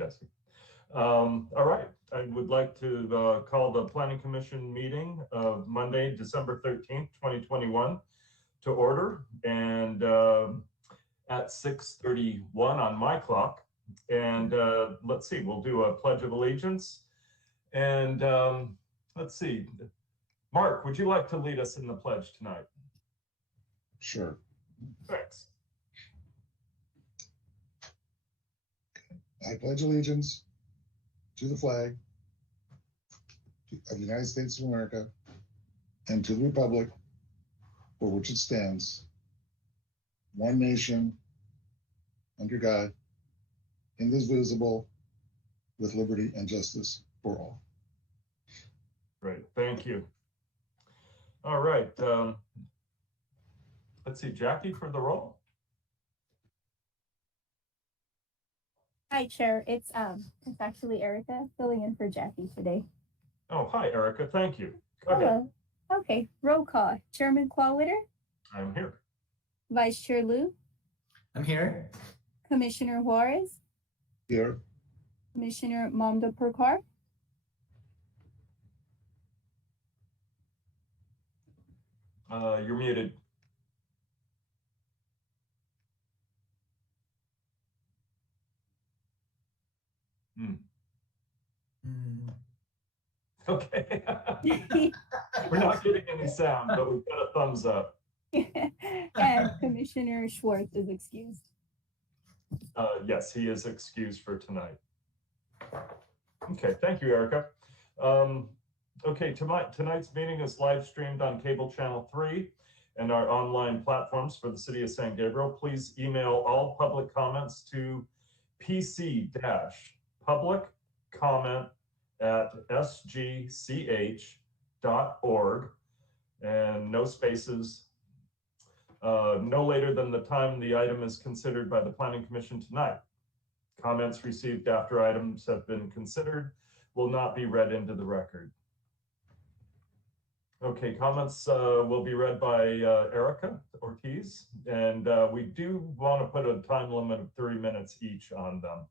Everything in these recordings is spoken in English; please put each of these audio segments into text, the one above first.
Jesse. All right, I would like to call the Planning Commission meeting of Monday, December 13th, 2021 to order, and at 6:31 on my clock. And let's see, we'll do a Pledge of Allegiance. And let's see, Mark, would you like to lead us in the pledge tonight? Sure. Thanks. I pledge allegiance to the flag of the United States of America and to the republic for which it stands, one nation, under God, indivisible, with liberty and justice for all. Great, thank you. All right, let's see, Jackie for the roll. Hi, Chair. It's actually Erica filling in for Jackie today. Oh, hi, Erica. Thank you. Go ahead. Hello. Okay. Roll call. Chairman Qualiter. I'm here. Vice Chair Liu. I'm here. Commissioner Juarez. Here. Commissioner Mamda Purkar. You're muted. Okay. We're not getting any sound, but we've got a thumbs up. And Commissioner Schwartz is excused. Yes, he is excused for tonight. Okay, thank you, Erica. Okay, tonight's meeting is live streamed on cable channel 3 and our online platforms for the city of San Gabriel. Please email all public comments to pc-publiccomment@sgch.org, and no spaces, no later than the time the item is considered by the Planning Commission tonight. Comments received after items have been considered will not be read into the record. Okay, comments will be read by Erica Ortiz, and we do want to put a time limit of 30 minutes each on them.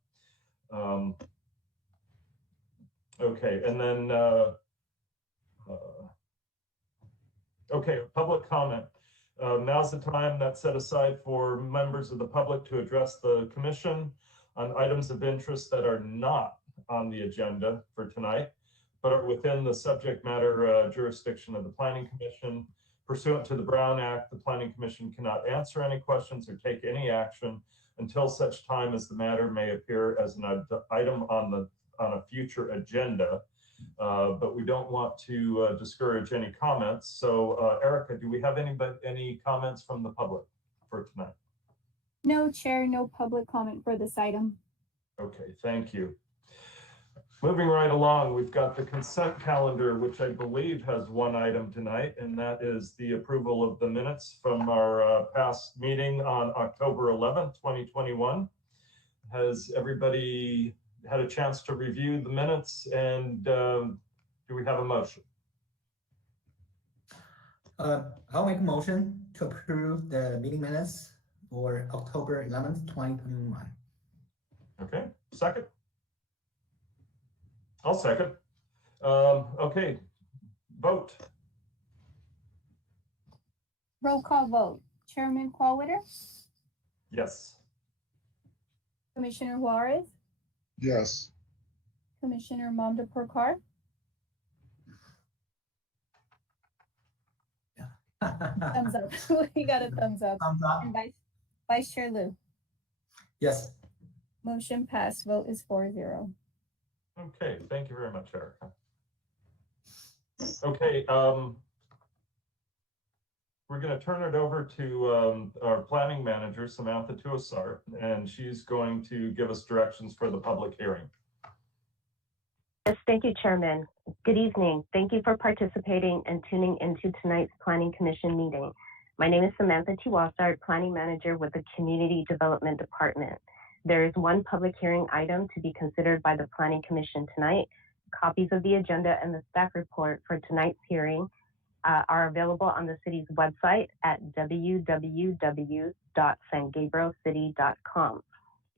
Okay, and then, okay, public comment. Now's the time that's set aside for members of the public to address the commission on items of interest that are not on the agenda for tonight, but are within the subject matter jurisdiction of the Planning Commission. Pursuant to the Brown Act, the Planning Commission cannot answer any questions or take any action until such time as the matter may appear as an item on a future agenda. But we don't want to discourage any comments. So Erica, do we have any comments from the public for tonight? No, Chair, no public comment for this item. Okay, thank you. Moving right along, we've got the consent calendar, which I believe has one item tonight, and that is the approval of the minutes from our past meeting on October 11th, 2021. Has everybody had a chance to review the minutes, and do we have a motion? I'll make a motion to approve the meeting minutes for October 11th, 2021. Okay, second? I'll second. Okay, vote. Roll call vote. Chairman Qualiter. Yes. Commissioner Juarez. Yes. Commissioner Mamda Purkar. Thumbs up. We got a thumbs up. Thumbs up. And Vice Chair Liu. Yes. Motion passed. Vote is 4-0. Okay, thank you very much, Erica. Okay, we're going to turn it over to our planning manager, Samantha Tuasart, and she's going to give us directions for the public hearing. Yes, thank you, Chairman. Good evening. Thank you for participating and tuning into tonight's Planning Commission meeting. My name is Samantha Tuasart, Planning Manager with the Community Development Department. There is one public hearing item to be considered by the Planning Commission tonight. Copies of the agenda and the staff report for tonight's hearing are available on the city's website at www.sangabrielcity.com.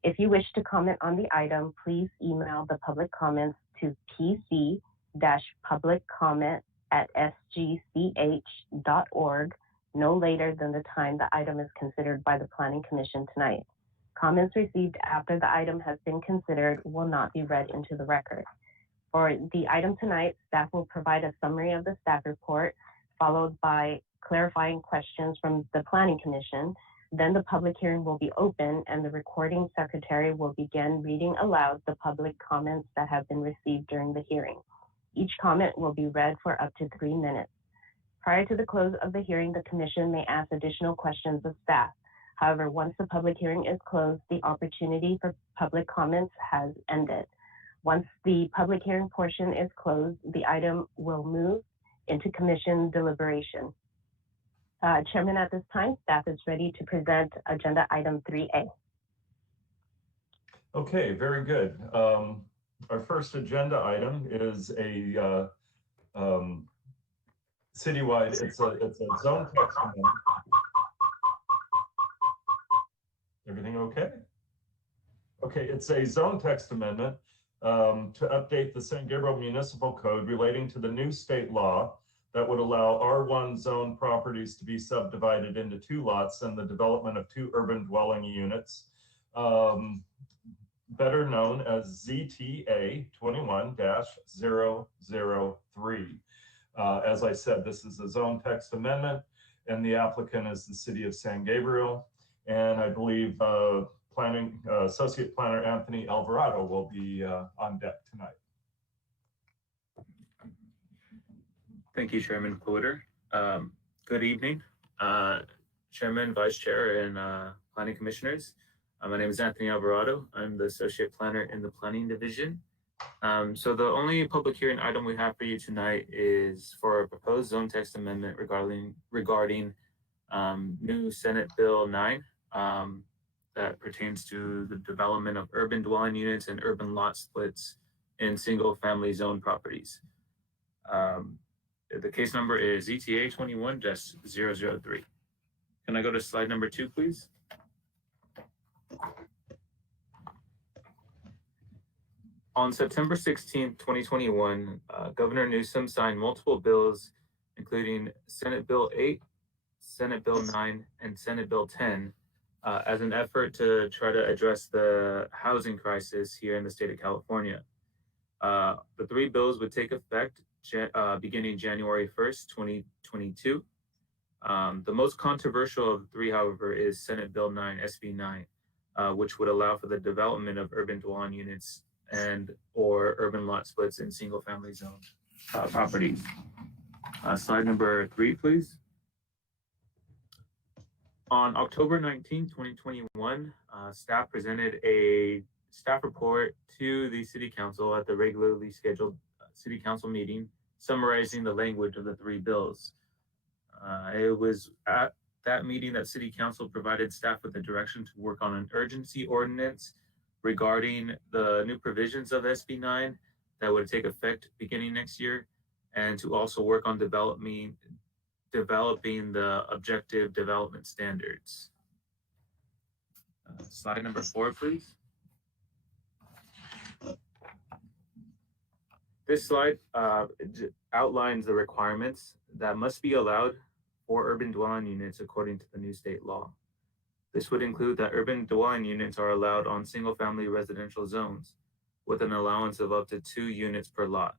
If you wish to comment on the item, please email the public comments to pc-publiccomment@sgch.org no later than the time the item is considered by the Planning Commission tonight. Comments received after the item has been considered will not be read into the record. For the item tonight, staff will provide a summary of the staff report, followed by clarifying questions from the Planning Commission. Then the public hearing will be open and the recording secretary will begin reading aloud the public comments that have been received during the hearing. Each comment will be read for up to 3 minutes. Prior to the close of the hearing, the commission may ask additional questions of staff. However, once the public hearing is closed, the opportunity for public comments has ended. Once the public hearing portion is closed, the item will move into commission deliberation. Chairman, at this time, staff is ready to present agenda item 3A. Okay, very good. Our first agenda item is a citywide, it's a zone text amendment. Everything okay? Okay, it's a zone text amendment to update the San Gabriel Municipal Code relating to the new state law that would allow R1 zone properties to be subdivided into 2 lots and the development of 2 urban dwelling units, better known as ZTA 21-003. As I said, this is a zone text amendment and the applicant is the city of San Gabriel. And I believe Associate Planner Anthony Alvarado will be on deck tonight. Thank you, Chairman Porter. Good evening, Chairman, Vice Chair, and Planning Commissioners. My name is Anthony Alvarado. I'm the Associate Planner in the Planning Division. So the only public hearing item we have for you tonight is for a proposed zone text amendment regarding new Senate Bill 9 that pertains to the development of urban dwelling units and urban lot splits in single-family zone properties. The case number is ETA 21-003. Can I go to slide number 2, please? On September 16, 2021, Governor Newsom signed multiple bills, including Senate Bill 8, Senate Bill 9, and Senate Bill 10, as an effort to try to address the housing crisis here in the state of California. The 3 bills would take effect beginning January 1st, 2022. The most controversial of the 3, however, is Senate Bill 9, SB 9, which would allow for the development of urban dwelling units or urban lot splits in single-family zone properties. Slide number 3, please. On October 19, 2021, staff presented a staff report to the City Council at the regularly scheduled City Council meeting, summarizing the language of the 3 bills. It was at that meeting that City Council provided staff with the direction to work on an urgency ordinance regarding the new provisions of SB 9 that would take effect beginning next year, and to also work on developing the objective development standards. Slide number 4, please. This slide outlines the requirements that must be allowed for urban dwelling units according to the new state law. This would include that urban dwelling units are allowed on single-family residential zones with an allowance of up to 2 units per lot.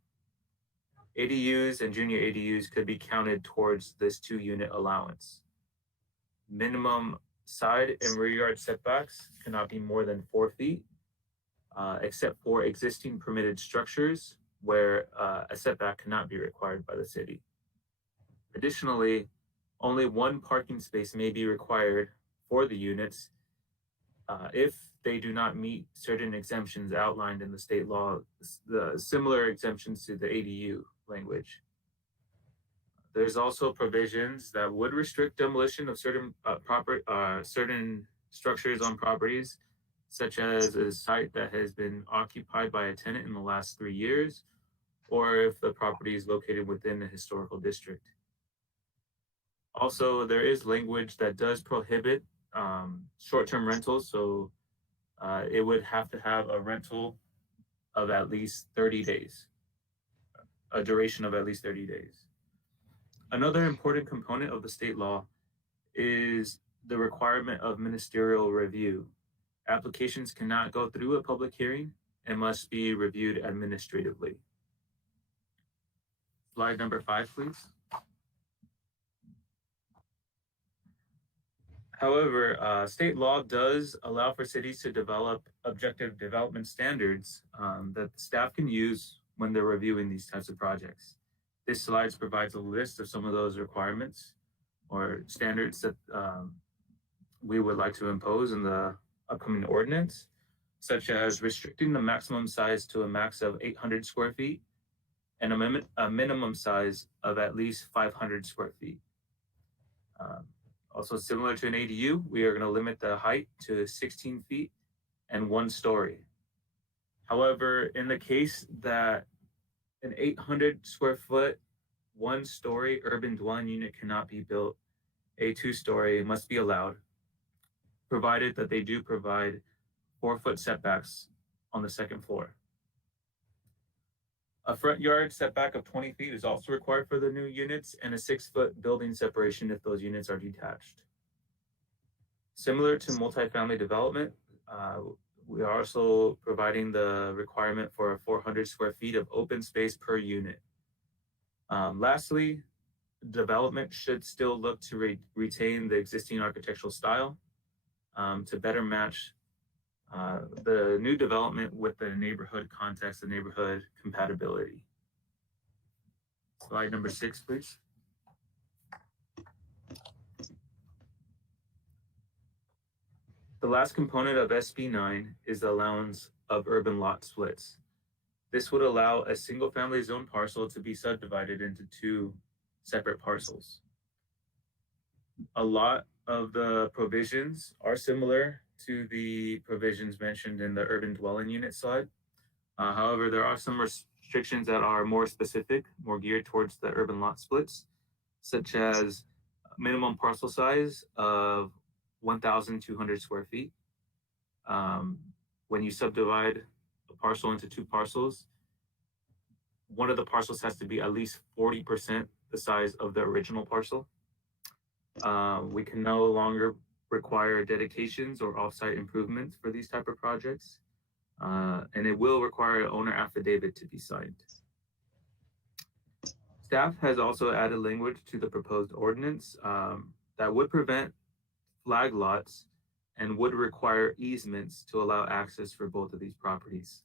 ADUs and junior ADUs could be counted towards this 2-unit allowance. Minimum side and rear yard setbacks cannot be more than 4 feet, except for existing permitted structures where a setback cannot be required by the city. Additionally, only 1 parking space may be required for the units if they do not meet certain exemptions outlined in the state law, the similar exemptions to the ADU language. There's also provisions that would restrict demolition of certain certain structures on properties, such as a site that has been occupied by a tenant in the last 3 years, or if the property is located within a historical district. Also, there is language that does prohibit short-term rentals, so it would have to have a rental of at least 30 days, a duration of at least 30 days. Another important component of the state law is the requirement of ministerial review. Applications cannot go through a public hearing and must be reviewed administratively. Slide number 5, please. However, state law does allow for cities to develop objective development standards that the staff can use when they're reviewing these types of projects. This slide provides a list of some of those requirements or standards that we would like to impose in the upcoming ordinance, such as restricting the maximum size to a max of 800 square feet and a minimum size of at least 500 square feet. Also similar to an ADU, we are going to limit the height to 16 feet and 1 story. However, in the case that an 800 square foot, 1 story urban dwelling unit cannot be built, a 2-story must be allowed, provided that they do provide 4-foot setbacks on the 2nd floor. A front yard setback of 20 feet is also required for the new units, and a 6-foot building separation if those units are detached. Similar to multifamily development, we are also providing the requirement for 400 square feet of open space per unit. Lastly, development should still look to retain the existing architectural style to better match the new development with the neighborhood context, the neighborhood compatibility. Slide number 6, please. The last component of SB 9 is the allowance of urban lot splits. This would allow a single-family zone parcel to be subdivided into 2 separate parcels. A lot of the provisions are similar to the provisions mentioned in the urban dwelling unit slide. However, there are some restrictions that are more specific, more geared towards the urban lot splits, such as minimum parcel size of 1,200 square feet. When you subdivide a parcel into 2 parcels, one of the parcels has to be at least 40% the size of the original parcel. We can no longer require dedications or offsite improvements for these type of projects, and it will require an owner affidavit to be signed. Staff has also added language to the proposed ordinance that would prevent flag lots and would require easements to allow access for both of these properties.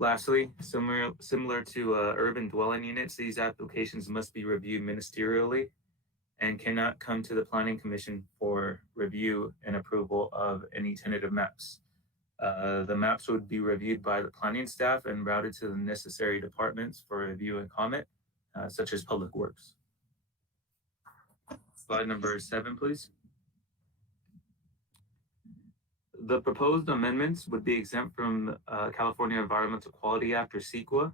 Lastly, similar to urban dwelling units, these applications must be reviewed ministerially and cannot come to the Planning Commission for review and approval of any tentative maps. The maps would be reviewed by the planning staff and routed to the necessary departments for review and comment, such as Public Works. Slide number 7, please. The proposed amendments would be exempt from California Environmental Quality Act, or CEQA.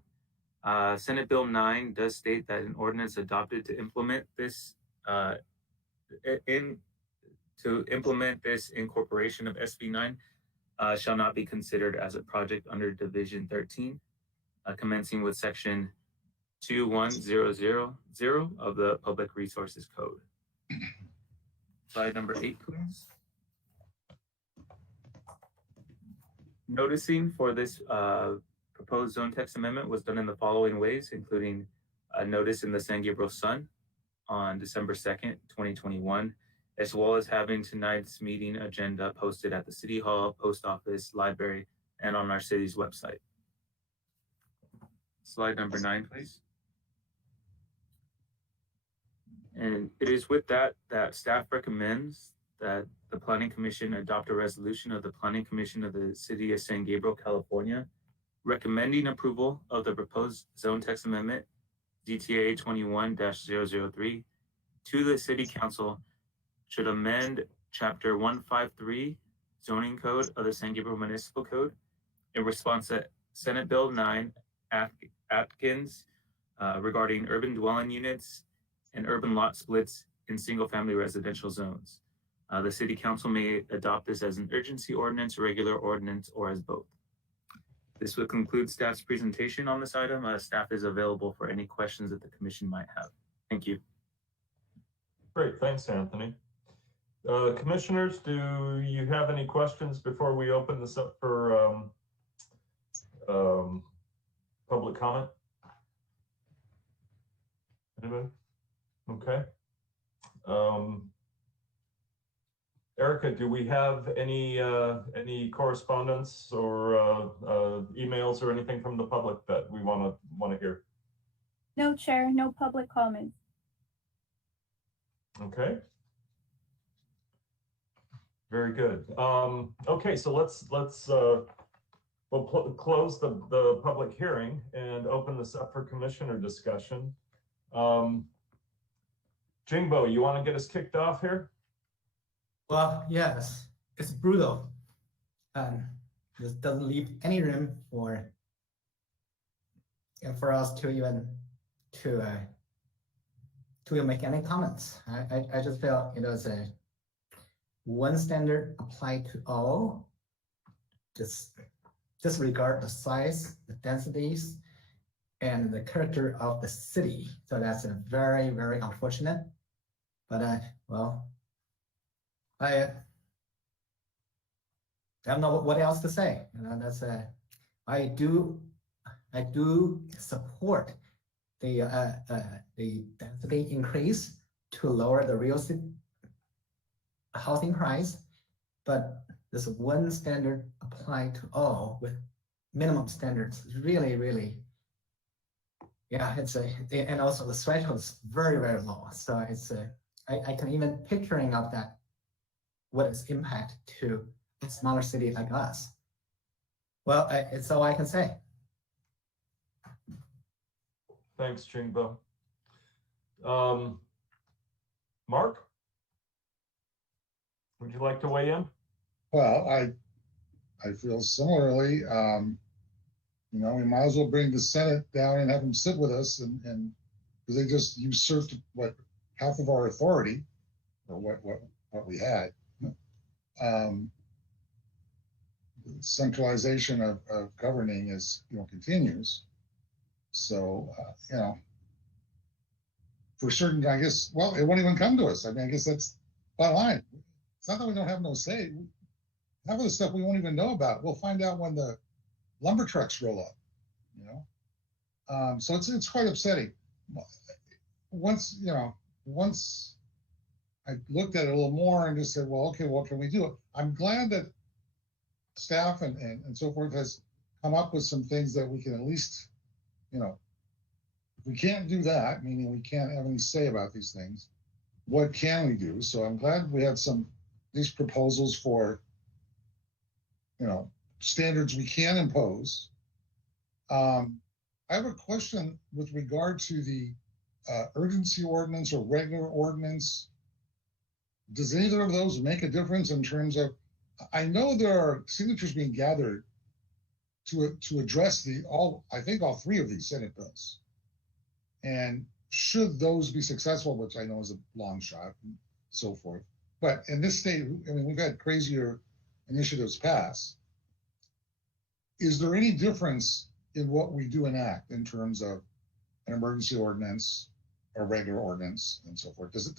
Senate Bill 9 does state that an ordinance adopted to implement this incorporation of SB 9 shall not be considered as a project under Division 13, commencing with Section 21000 of the Public Resources Code. Slide number 8, please. Noticing for this proposed zone text amendment was done in the following ways, including a notice in the San Gabriel Sun on December 2nd, 2021, as well as having tonight's meeting agenda posted at the City Hall, Post Office, Library, and on our city's website. Slide number 9, please. And it is with that staff recommends that the Planning Commission adopt a resolution of the Planning Commission of the City of San Gabriel, California, recommending approval of the proposed zone text amendment DTA 21-003 to the City Council should amend Chapter 153 Zoning Code of the San Gabriel Municipal Code in response to Senate Bill 9 Atkins regarding urban dwelling units and urban lot splits in single-family residential zones. The city council may adopt this as an urgency ordinance, regular ordinance, or as both. This would conclude staff's presentation on this item. Staff is available for any questions that the commission might have. Thank you. Great, thanks, Anthony. Commissioners, do you have any questions before we open this up for public comment? Anybody? Okay. Erica, do we have any correspondence or emails or anything from the public that we want to hear? No, Chair, no public comments. Okay. Very good. Okay, so let's we'll close the public hearing and open this up for commissioner discussion. Jingbo, you want to get us kicked off here? Well, yes, it's brutal. This doesn't leave any room for us to even make any comments. I just feel it was a one standard applied to all. Just disregard the size, the densities, and the character of the city. So that's a very, very unfortunate. But well, I don't know what else to say. You know, that's I do support the density increase to lower the real estate housing price, but this one standard applied to all with minimum standards is really, really, yeah, and also the threshold is very, very low. So it's I can even picturing of that, what its impact to a smaller city like us. Well, it's all I can say. Thanks, Jingbo. Mark, would you like to weigh in? Well, I feel similarly. You know, we might as well bring the Senate down and have them sit with us, and because they just usurped what half of our authority, or what we had. Centralization of governing continues. So you know, for certain, I guess. Well, it won't even come to us. I mean, I guess that's bottom line. It's not that we don't have no say. Half of the stuff we won't even know about. We'll find out when the lumber trucks roll up. You know, so it's quite upsetting. Once I looked at it a little more and just said, well, okay, what can we do? I'm glad that staff and so forth has come up with some things that we can at least, you know, if we can't do that, meaning we can't have any say about these things, what can we do? So I'm glad we have these proposals for, you know, standards we can impose. I have a question with regard to the urgency ordinance or regular ordinance. Does either of those make a difference in terms of, I know there are signatures being gathered to address I think all three of these Senate bills. And should those be successful, which I know is a long shot and so forth. But in this state, I mean, we've had crazier initiatives pass. Is there any difference in what we do enact in terms of an emergency ordinance or regular ordinance and so forth? Does it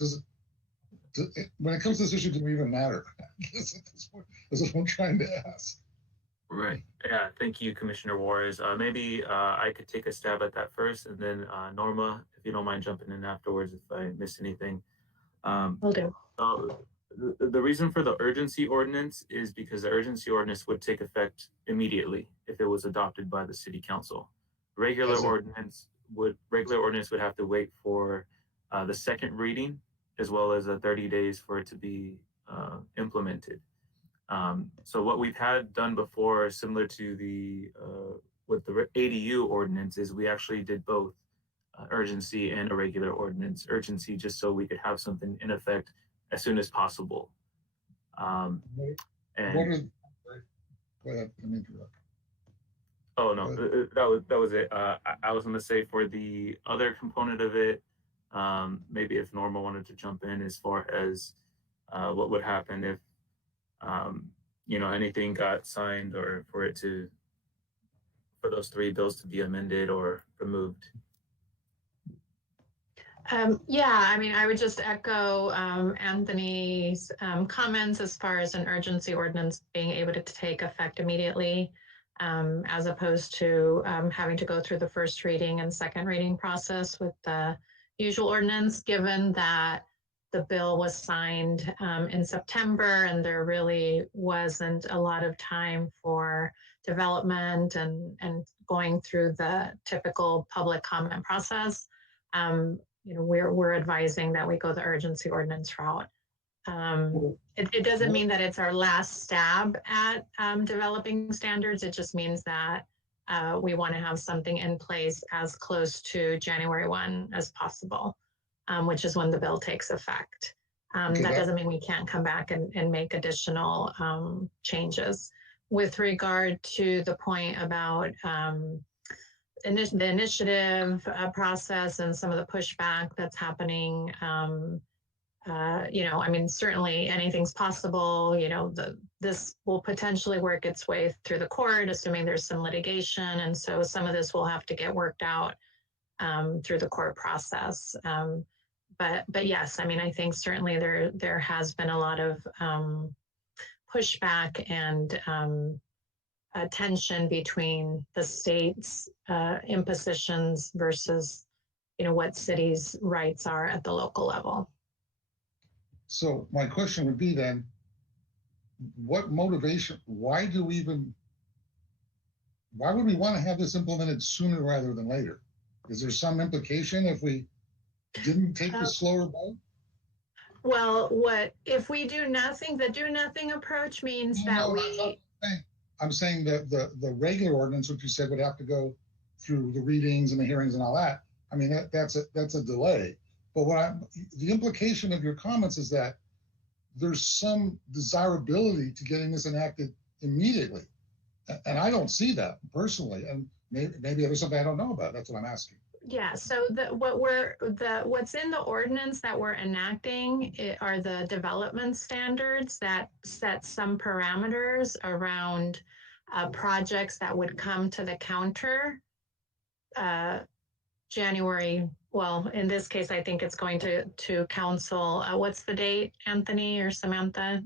when it comes to this issue, do we even matter? This is what I'm trying to ask. Right. Yeah. Thank you, Commissioner Juarez. Maybe I could take a stab at that first, and then Norma, if you don't mind jumping in afterwards if I miss anything. Will do. The reason for the urgency ordinance is because the urgency ordinance would take effect immediately if it was adopted by the city council. Regular ordinance would have to wait for the second reading, as well as 30 days for it to be implemented. So what we've had done before, similar to with the ADU ordinance, is we actually did both urgency and a regular ordinance. Urgency just so we could have something in effect as soon as possible. And go ahead, let me interrupt. Oh no, that was it. I was going to say for the other component of it, maybe if Norma wanted to jump in as far as what would happen if, anything got signed or for those three bills to be amended or removed. Yeah, I mean, I would just echo Anthony's comments as far as an urgency ordinance being able to take effect immediately, as opposed to having to go through the first reading and second reading process with the usual ordinance, given that the bill was signed in September and there really wasn't a lot of time for development and going through the typical public comment process. We're advising that we go the urgency ordinance route. It doesn't mean that it's our last stab at developing standards. It just means that we want to have something in place as close to January 1 as possible, which is when the bill takes effect. That doesn't mean we can't come back and make additional changes. With regard to the point about the initiative process and some of the pushback that's happening, I mean, certainly anything's possible. This will potentially work its way through the court, assuming there's some litigation, and so some of this will have to get worked out through the court process. But yes, I mean, I think certainly there has been a lot of pushback and tension between the state's impositions versus, what cities' rights are at the local level. So my question would be then, what motivation, why would we want to have this implemented sooner rather than later? Is there some implication if we didn't take the slower boat? Well, if we do nothing, the do nothing approach means I'm saying that the regular ordinance, which you said would have to go through the readings and the hearings and all that. I mean, that's a delay. But the implication of your comments is that there's some desirability to getting this enacted immediately. And I don't see that personally. And maybe there's something I don't know about. That's what I'm asking. Yeah, so what's in the ordinance that we're enacting are the development standards that set some parameters around projects that would come to the counter January. Well, in this case, I think it's going to council. What's the date, Anthony or Samantha?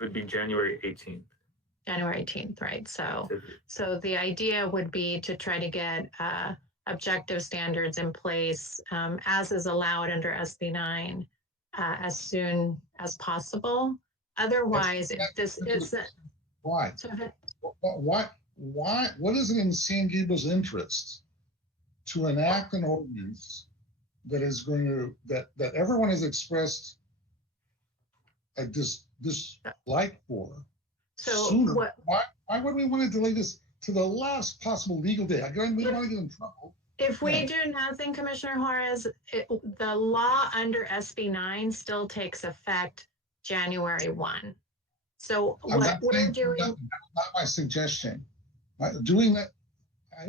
It would be January 18th. January 18th, right? So the idea would be to try to get objective standards in place as is allowed under SB 9 as soon as possible. Otherwise, if this isn't. Why? So what is it in San Gabriel's interest to enact an ordinance that is going to, that everyone has expressed a dislike for? So sooner? Why would we want to delay this to the last possible legal day? We don't want to get in trouble. If we do nothing, Commissioner Juarez, the law under SB 9 still takes effect January 1. So what we're doing. That's not my suggestion. Doing that,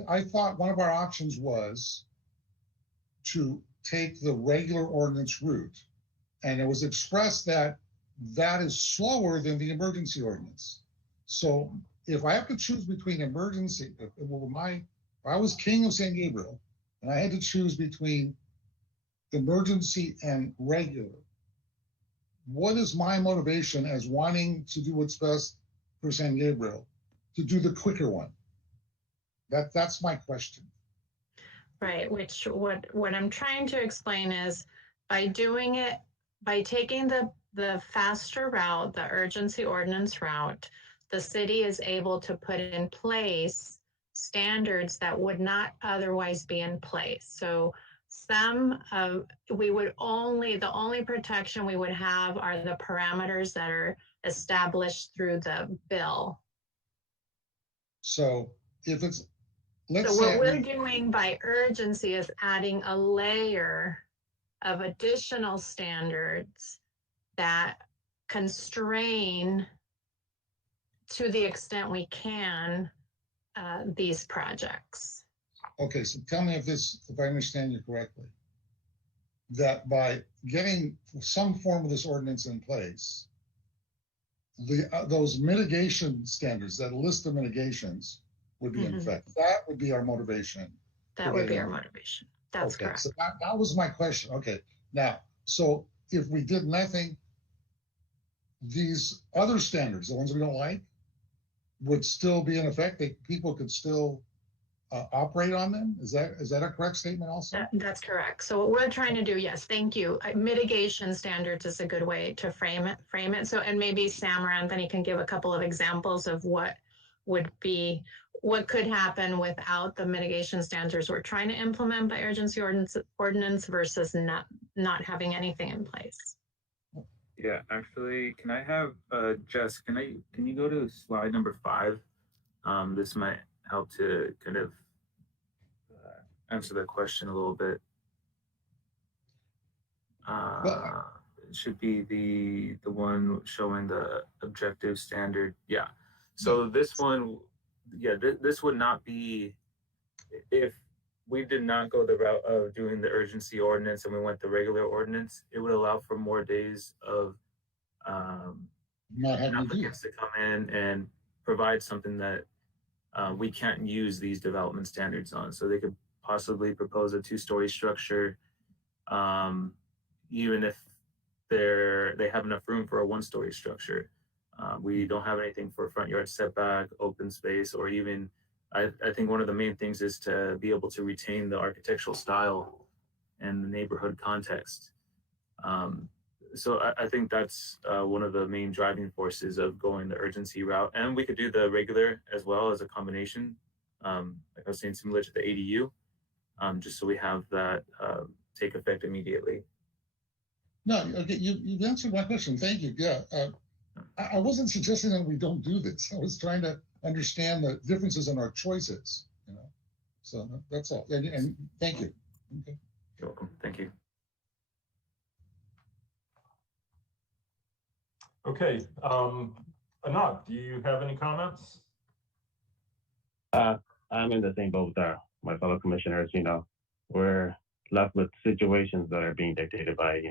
I thought one of our options was to take the regular ordinance route. And it was expressed that is slower than the emergency ordinance. So if I have to choose between emergency, I was king of San Gabriel, and I had to choose between emergency and regular. What is my motivation as wanting to do what's best for San Gabriel to do the quicker one? That's my question. Right, which what I'm trying to explain is by doing it, by taking the faster route, the urgency ordinance route, the city is able to put in place standards that would not otherwise be in place. So the only protection we would have are the parameters that are established through the bill. So if it's, so what we're doing by urgency is adding a layer of additional standards that constrain to the extent we can these projects. Okay, so tell me if I understand you correctly. that by getting some form of this ordinance in place, those mitigation standards, that list of mitigations would be in effect. That would be our motivation. That would be our motivation. That's Okay, correct. so that was my question. Okay, now, so if we did nothing, these other standards, the ones we don't like, would still be in effect. People could still operate on them. Is that a correct statement also? That's correct. So what we're trying to do, yes, thank you. Mitigation standards is a good way to frame it. So, and maybe Sam or Anthony can give a couple of examples of what could happen without the mitigation standards we're trying to implement by urgency ordinance versus not having anything in place. Yeah, actually, can I have Jess? Can you go to slide number 5? This might help to kind of answer the question a little bit. It should be the one showing the objective standard. Yeah. So this one, yeah, this would not be if we did not go the route of doing the urgency ordinance and we went the regular ordinance. It would allow for more days of Not having to do applicants to come in and provide something that we can't use these development standards on. So they could possibly propose a 2-story structure, even if they have enough room for a 1-story structure. We don't have anything for front yard setback, open space, or even I think one of the main things is to be able to retain the architectural style and the neighborhood context. So I think that's one of the main driving forces of going the urgency route. And we could do the regular as well as a combination, like I was saying, similar to the ADU, just so we have that take effect immediately. No, okay, you answered my question. Thank you. Yeah, I wasn't suggesting that we don't do this. I was trying to understand the differences in our choices. So that's all. And thank you. Okay. You're welcome. Thank you. Okay, Anand, do you have any comments? I'm in the same boat with my fellow commissioners. We're left with situations that are being dictated by,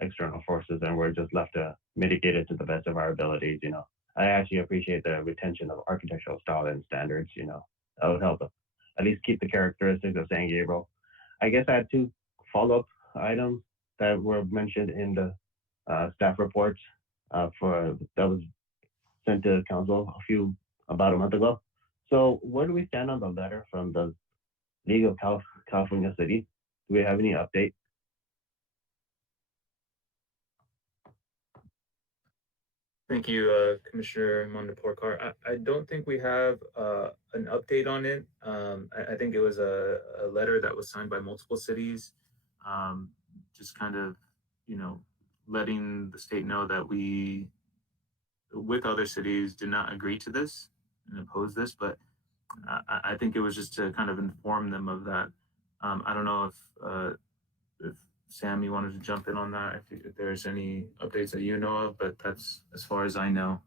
external forces, and we're just left to mitigate it to the best of our abilities. I actually appreciate the retention of architectural style and standards. That would help at least keep the characteristics of San Gabriel. I guess I had 2 follow-up items that were mentioned in the staff reports that was sent to council about a month ago. So where do we stand on the letter from the League of California Cities? Do we have any update? Thank you, Commissioner Monteporcar. I don't think we have an update on it. I think it was a letter that was signed by multiple cities, just kind of, letting the state know that we, with other cities, did not agree to this and oppose this. But I think it was just to kind of inform them of that. I don't know if Sam, you wanted to jump in on that, if there's any updates that you know of, but that's as far as I know.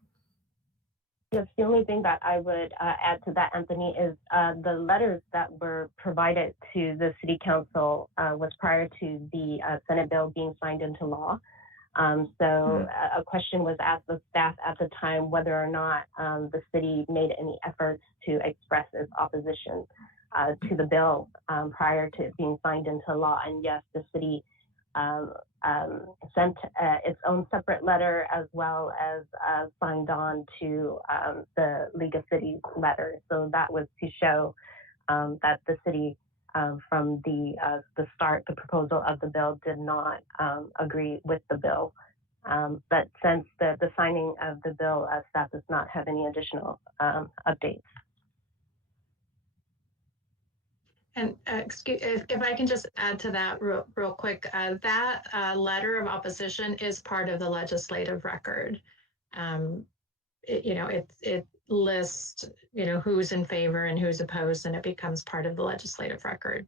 Yes, the only thing that I would add to that, Anthony, is the letters that were provided to the City Council was prior to the Senate bill being signed into law. So a question was asked of staff at the time whether or not the city made any efforts to express its opposition to the bill prior to it being signed into law. And yes, the city sent its own separate letter as well as signed on to the League of Cities letter. So that was to show that the city from the start, the proposal of the bill did not agree with the bill. But since the signing of the bill, staff does not have any additional updates. And if I can just add to that real quick, that letter of opposition is part of the legislative record. It lists, who's in favor and who's opposed, and it becomes part of the legislative record.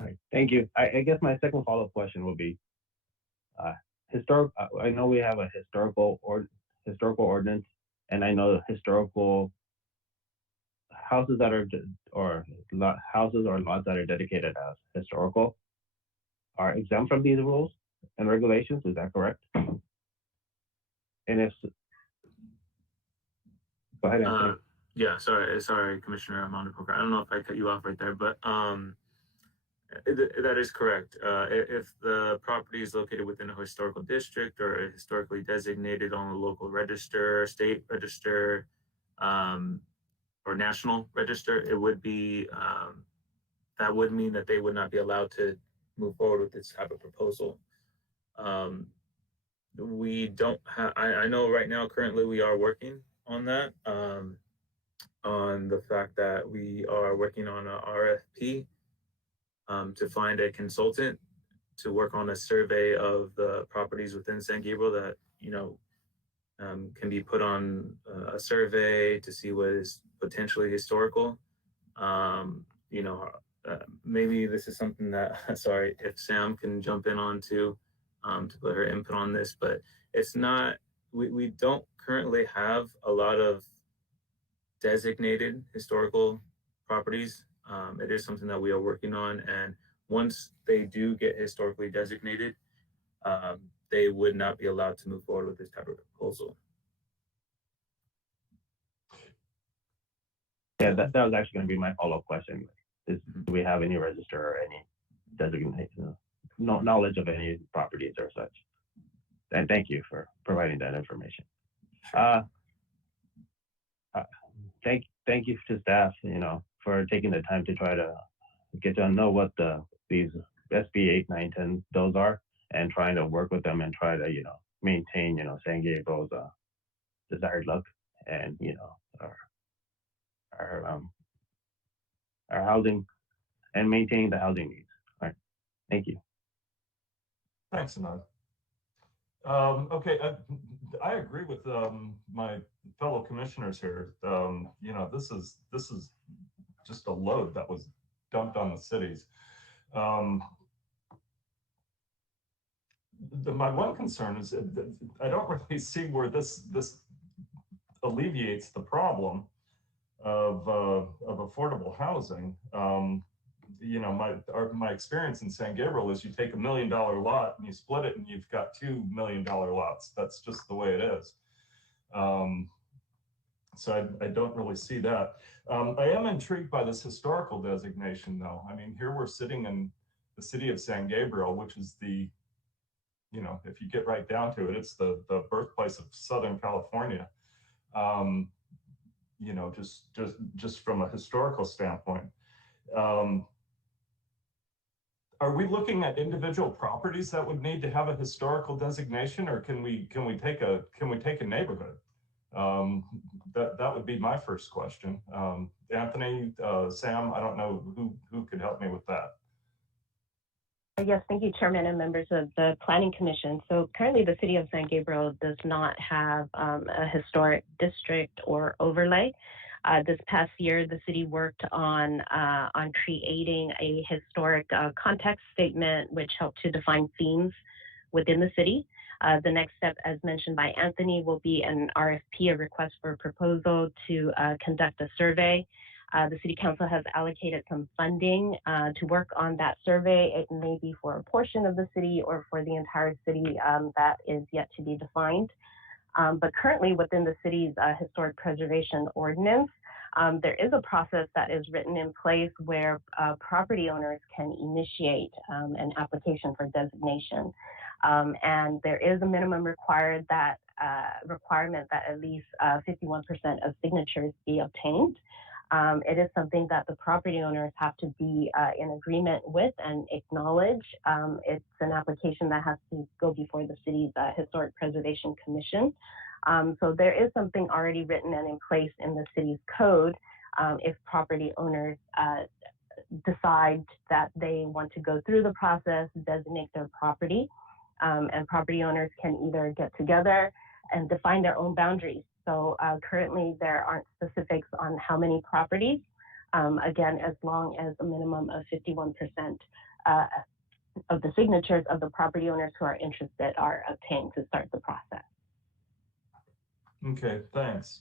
All right, thank you. I guess my second follow-up question will be, I know we have a historical ordinance, and I know the historical houses that are houses or lots that are dedicated as historical are exempt from these rules and regulations. Is that correct? And if go ahead, Anthony. Yeah, sorry, Commissioner Armando Coker. I don't know if I cut you off right there, but that is correct. If the property is located within a historical district or historically designated on a local register, state register, or national register, it would be that would mean that they would not be allowed to move forward with this type of proposal. We don't have. I know right now, currently, we are working on that. On the fact that we are working on a RFP to find a consultant to work on a survey of the properties within San Gabriel that, can be put on a survey to see what is potentially historical. Maybe this is something that, sorry, if Sam can jump in on to put her input on this, but it's not, we don't currently have a lot of designated historical properties. It is something that we are working on, and once they do get historically designated, they would not be allowed to move forward with this type of proposal. Yeah, that was actually going to be my follow-up question. Do we have any register or any designation, knowledge of any properties or such? And thank you for providing that information. Thank you to staff, for taking the time to try to get to know what these SB 8, 9, 10, those are, and trying to work with them and try to, maintain, San Gabriel's desired look and, our housing and maintaining the housing needs. All right. Thank you. Thanks, Anand. Okay, I agree with my fellow commissioners here. This is just a load that was dumped on the cities. My one concern is that I don't really see where this alleviates the problem of affordable housing. My experience in San Gabriel is you take $1 million lot and you split it and you've got $2 million lots. That's just the way it is. So I don't really see that. I am intrigued by this historical designation, though. I mean, here we're sitting in the city of San Gabriel, which is the, if you get right down to it, it's the birthplace of Southern California. Just from a historical standpoint. Are we looking at individual properties that would need to have a historical designation, or can we take a neighborhood? That would be my first question. Anthony, Sam, I don't know who could help me with that. Yes, thank you, Chairman and members of the Planning Commission. So currently the City of San Gabriel does not have a historic district or overlay. This past year, the city worked on creating a historic context statement, which helped to define themes within the city. The next step, as mentioned by Anthony, will be an RFP, a request for a proposal to conduct a survey. The City Council has allocated some funding to work on that survey. It may be for a portion of the city or for the entire city, that is yet to be defined. But currently within the city's historic preservation ordinance, there is a process that is written in place where property owners can initiate an application for designation. And there is a minimum requirement that at least 51% of signatures be obtained. It is something that the property owners have to be in agreement with and acknowledge. It's an application that has to go before the city's Historic Preservation Commission. So there is something already written and in place in the city's code if property owners decide that they want to go through the process, designate their property, and property owners can either get together and define their own boundaries. So currently there aren't specifics on how many properties, again, as long as a minimum of 51% of the signatures of the property owners who are interested are obtained to start the process. Okay, thanks.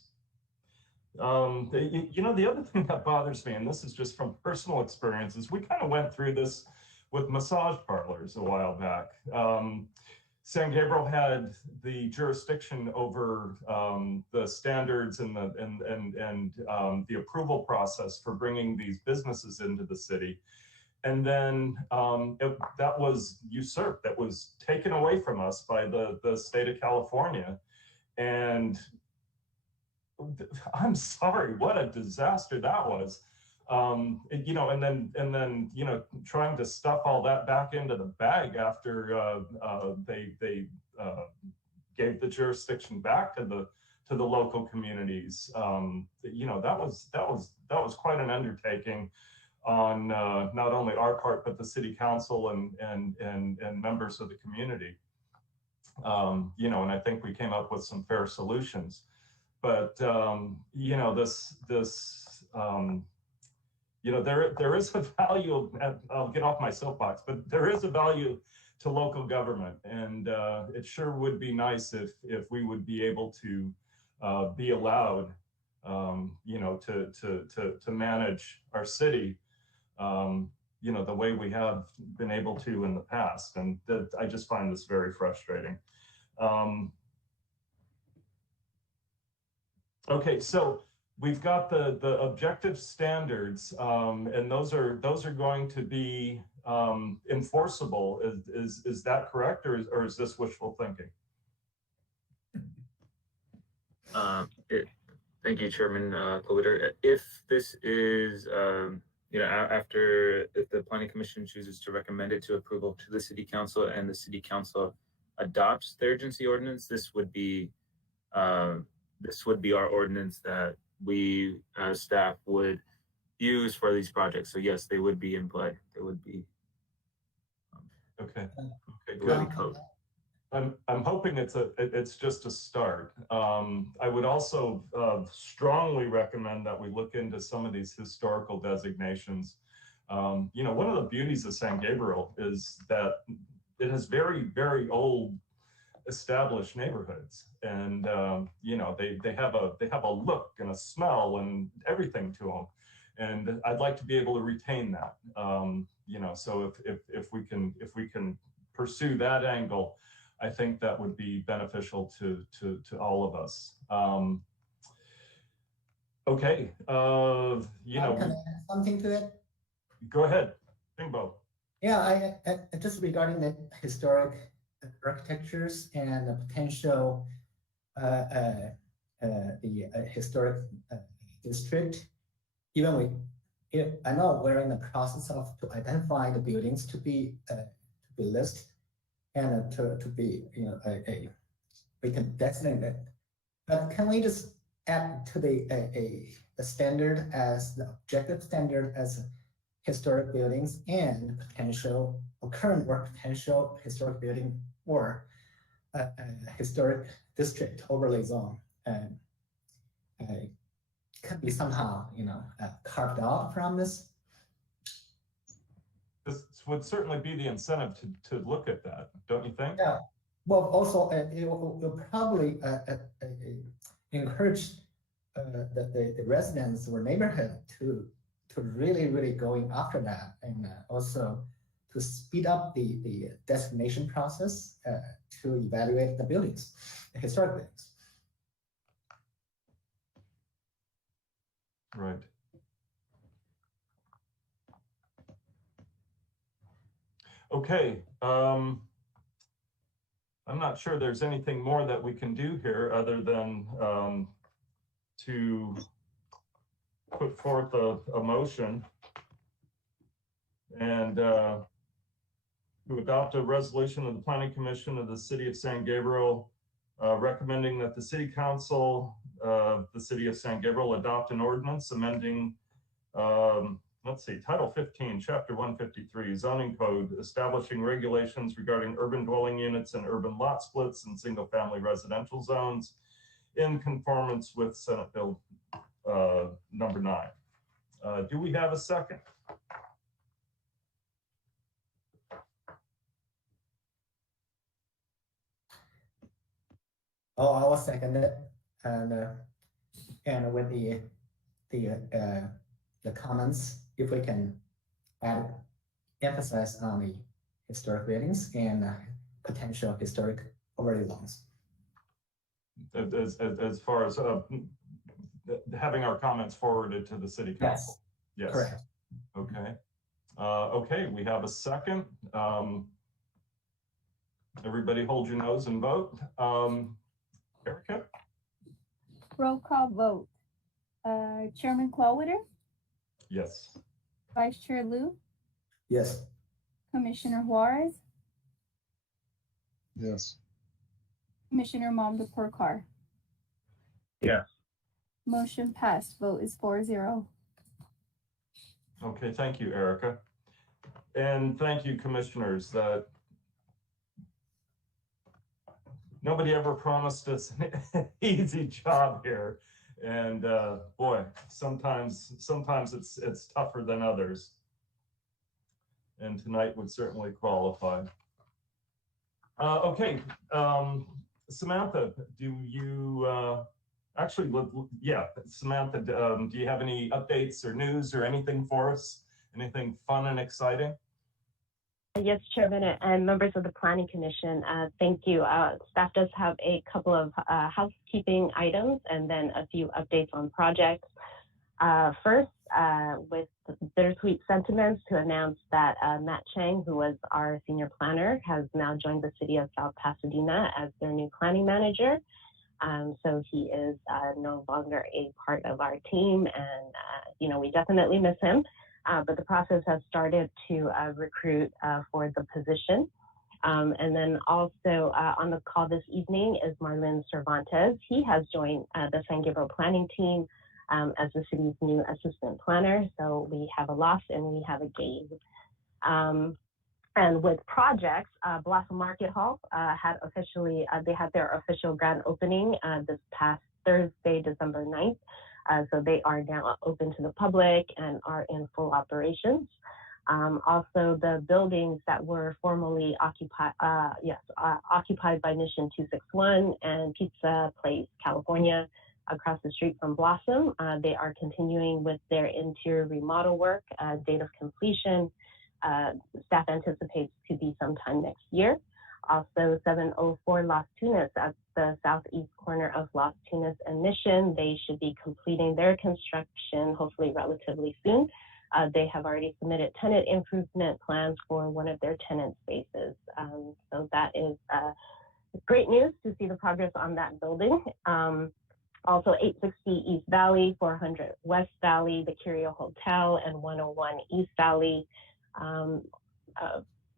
The other thing that bothers me, and this is just from personal experiences, we kind of went through this with massage parlors a while back. San Gabriel had the jurisdiction over the standards and the approval process for bringing these businesses into the city. And then that was usurped, that was taken away from us by the state of California. And I'm sorry, what a disaster that was. And then trying to stuff all that back into the bag after they gave the jurisdiction back to the local communities. That was quite an undertaking on not only our part but the city council and members of the community. And I think we came up with some fair solutions. But there is a value. I'll get off my soapbox, but there is a value to local government, and it sure would be nice if we would be able to be allowed, to manage our city, the way we have been able to in the past, and that I just find this very frustrating. Okay, so we've got the objective standards, and those are going to be enforceable. Is that correct, or is this wishful thinking? Thank you, Chairman Collider. If this is, if the Planning Commission chooses to recommend it to approval to the City Council and the City Council adopts the urgency ordinance, this would be our ordinance that we as staff would use for these projects. So yes, they would be in play. They would be okay. Good code. I'm hoping it's just a start. I would also strongly recommend that we look into some of these historical designations. One of the beauties of San Gabriel is that it has very, very old established neighborhoods, and they have a look and a smell and everything to them, and I'd like to be able to retain that. So if we can pursue that angle, I think that would be beneficial to all of us. Okay, Can I add something to it? Go ahead, Bingbo. Yeah, I just regarding the historic architectures and the potential the historic district. I know we're in the process of to identify the buildings to be listed and to be we can designate it. But can we just add to the standard as the objective standard as historic buildings and potential or current or potential historic building or a historic district overlay zone, and can be somehow carved out from this? This would certainly be the incentive to look at that, don't you think? Yeah. Well, also it will probably encourage the residents or neighborhood to really going after that, and also to speed up the designation process to evaluate the buildings, the historic buildings. Right. Okay. I'm not sure there's anything more that we can do here other than to put forth a motion and to adopt a resolution of the Planning Commission of the City of San Gabriel recommending that the City Council of the City of San Gabriel adopt an ordinance amending Title 15, Chapter 153, Zoning Code, establishing regulations regarding urban dwelling units and urban lot splits in single-family residential zones in conformance with Senate Bill number 9. Do we have a second? Oh, I will second it. And And with the comments, if we can add emphasis on the historic buildings and potential historic overlay zones. As far as having our comments forwarded to the city council. Yes. Correct. Okay. Okay, we have a second. Everybody hold your nose and vote. Erica? Roll call vote. Chairman Clawwitter, Yes. Vice Chair Liu, Yes. Commissioner Juarez, Yes. Commissioner Momdapur-Carr. Yes. Motion passed. Vote is 4-0. Okay, thank you, Erica. And thank you, commissioners. Nobody ever promised us an easy job here. And boy, sometimes it's tougher than others. And tonight would certainly qualify. Okay, Samantha, do you actually, yeah, Samantha, do you have any updates or news or anything for us? Anything fun and exciting? Yes, Chairman and members of the Planning Commission, thank you. Staff does have a couple of housekeeping items and then a few updates on projects. First, with bittersweet sentiments to announce that Matt Chang, who was our senior planner, has now joined the city of South Pasadena as their new planning manager. So he is no longer a part of our team, and we definitely miss him. But the process has started to recruit for the position. And then also on the call this evening is Marlon Cervantes. He has joined the San Gabriel planning team as the city's new assistant planner. So we have a loss and we have a gain. And with projects, Blossom Market Hall they had their official grand opening this past Thursday, December 9th. So they are now open to the public and are in full operations. Also, the buildings that were formerly occupied by Mission 261 and Pizza Place, California, across the street from Blossom, they are continuing with their interior remodel work. Date of completion, staff anticipates to be sometime next year. Also, 704 Las Tunas at the southeast corner of Las Tunas and Mission. They should be completing their construction hopefully relatively soon. They have already submitted tenant improvement plans for one of their tenant spaces. So that is great news to see the progress on that building. Also 860 East Valley, 400 West Valley, the Curio Hotel, and 101 East Valley.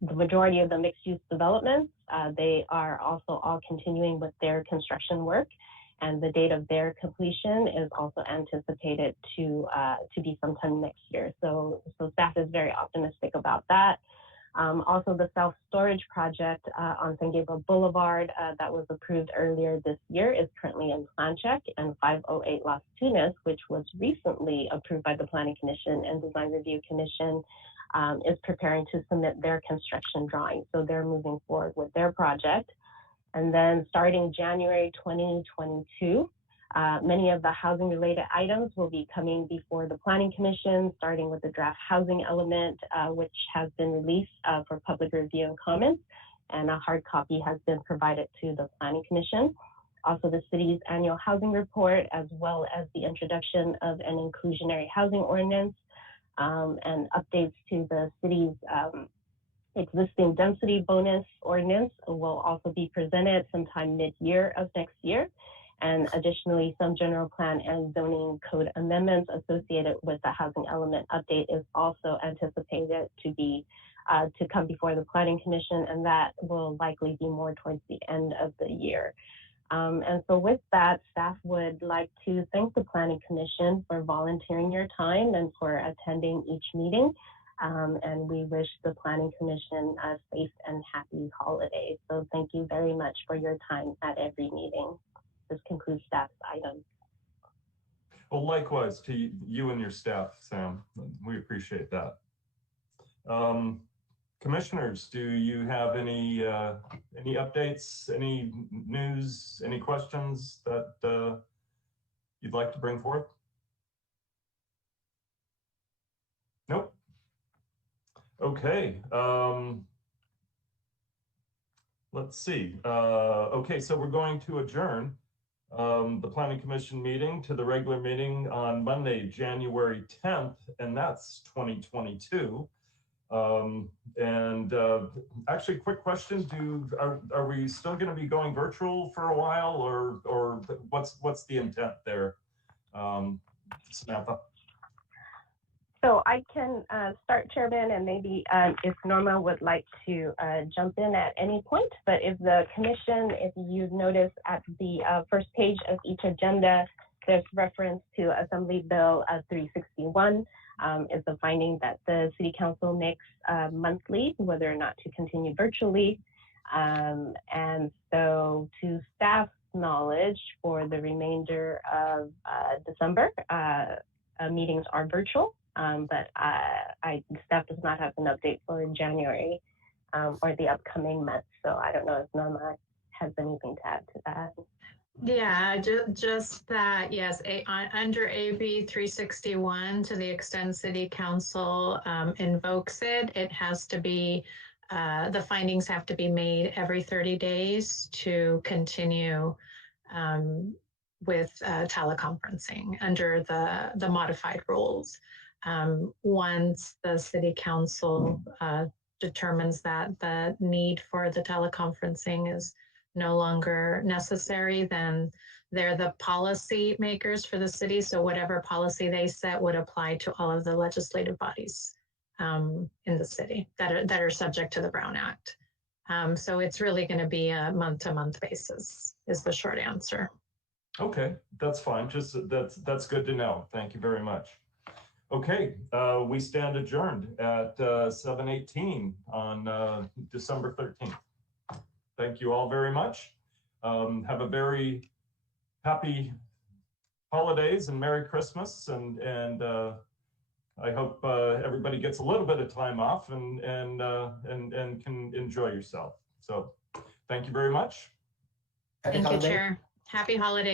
The majority of the mixed-use developments, they are also all continuing with their construction work, and the date of their completion is also anticipated to be sometime next year. So staff is very optimistic about that. Also, the self-storage project on San Gabriel Boulevard that was approved earlier this year is currently in plan check, and 508 Las Tunas, which was recently approved by the Planning Commission and Design Review Commission, is preparing to submit their construction drawings. So they're moving forward with their project. And then starting January 2022, many of the housing related items will be coming before the Planning Commission, starting with the draft housing element, which has been released for public review and comments, and a hard copy has been provided to the Planning Commission. Also the city's annual housing report, as well as the introduction of an inclusionary housing ordinance, and updates to the city's existing density bonus ordinance will also be presented sometime mid-year of next year. And additionally, some general plan and zoning code amendments associated with the housing element update is also anticipated to come before the Planning Commission, and that will likely be more towards the end of the year. And so with that, staff would like to thank the Planning Commission for volunteering your time and for attending each meeting. And we wish the Planning Commission a safe and happy holiday. So thank you very much for your time at every meeting. This concludes staff's items. Well, likewise to you and your staff, Sam. We appreciate that. Commissioners, do you have any updates, any news, any questions that you'd like to bring forth? Nope. Okay. Let's see. Okay, so we're going to adjourn the Planning Commission meeting to the regular meeting on Monday, January 10th, and that's 2022. Actually, quick question: are we still going to be going virtual for a while, or what's the intent there, Samantha? So I can start, Chairman, and maybe if Norma would like to jump in at any point. But if the commission, if you notice at the first page of each agenda, there's reference to Assembly Bill 361. Is the finding that the City Council makes monthly, whether or not to continue virtually. And so to staff knowledge, for the remainder of December, meetings are virtual. But staff does not have an update for January or the upcoming months. So I don't know if Norma has anything to add to that. Yeah, just that, yes, under AB 361, to the extent City Council invokes it, it has to be, the findings have to be made every 30 days to continue with teleconferencing under the modified rules. Once the City Council determines that the need for the teleconferencing is no longer necessary, then they're the policy makers for the city. So whatever policy they set would apply to all of the legislative bodies in the city that are subject to the Brown Act. So it's really going to be a month-to-month basis is the short answer. Okay, that's fine. Just that's good to know. Thank you very much. Okay, we stand adjourned at 7:18 on December 13th. Thank you all very much. Have a very happy holidays and Merry Christmas, and I hope everybody gets a little bit of time off and can enjoy yourself. So, thank you very much. Happy Thank you, holiday. Chair. Happy holidays.